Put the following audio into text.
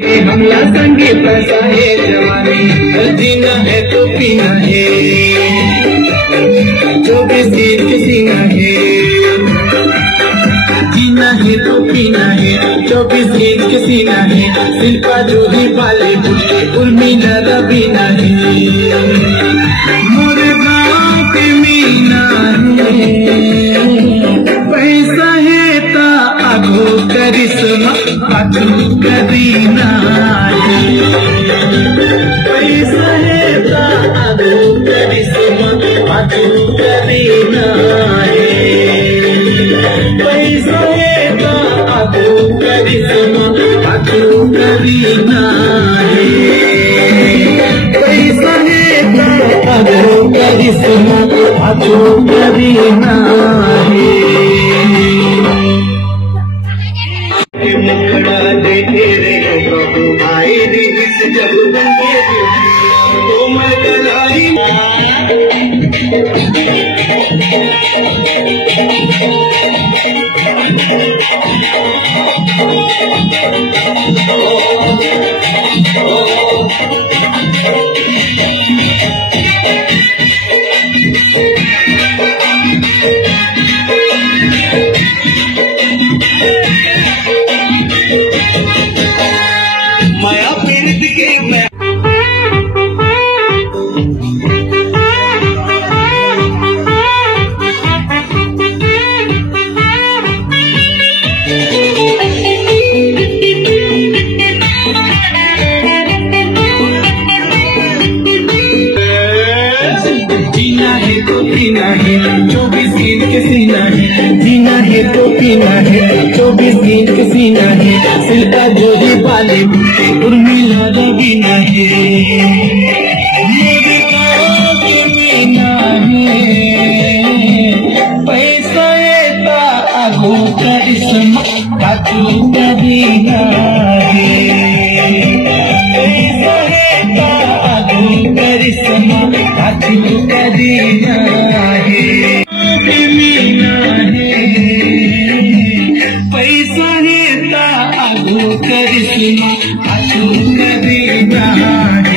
हमला संगे पैसा है जवानी, जीना है तो पीना है, 24 ईद सीना है, जीना है तो पीना है, 24 ईद सीना है, शिल्पा जोड़ी वाले उर्मिला रवीना है, मोरे गाँव के मीना है, पैसा है ता आगो करिश्मा आगो करीना है, पैसा है ता आगो करिश्मा आगो करीना है, पैसा है ता आगो करिश्मा आगो करीना है, पैसा है ता आगो करिश्मा आगो करीना है। मुखड़ा दे तेरे बाबू भाई रे जब बंदे कोमल कलाई माया पीड़ित के मैं जीना है तो पीना है, 24 ईद के सीना है, जीना है तो पीना है, 24 ईद के सीना है, शिल्पा जोड़ी वाले उर्मिला रवीना है, मेरे गाँव के मीना है, पैसा है ता आगो करिश्मा आगो करीना है, पैसा है ता आगो करिश्मा आगो करीना है, मीना है, पैसा है ता आगो करिश्मा आगो करीना है।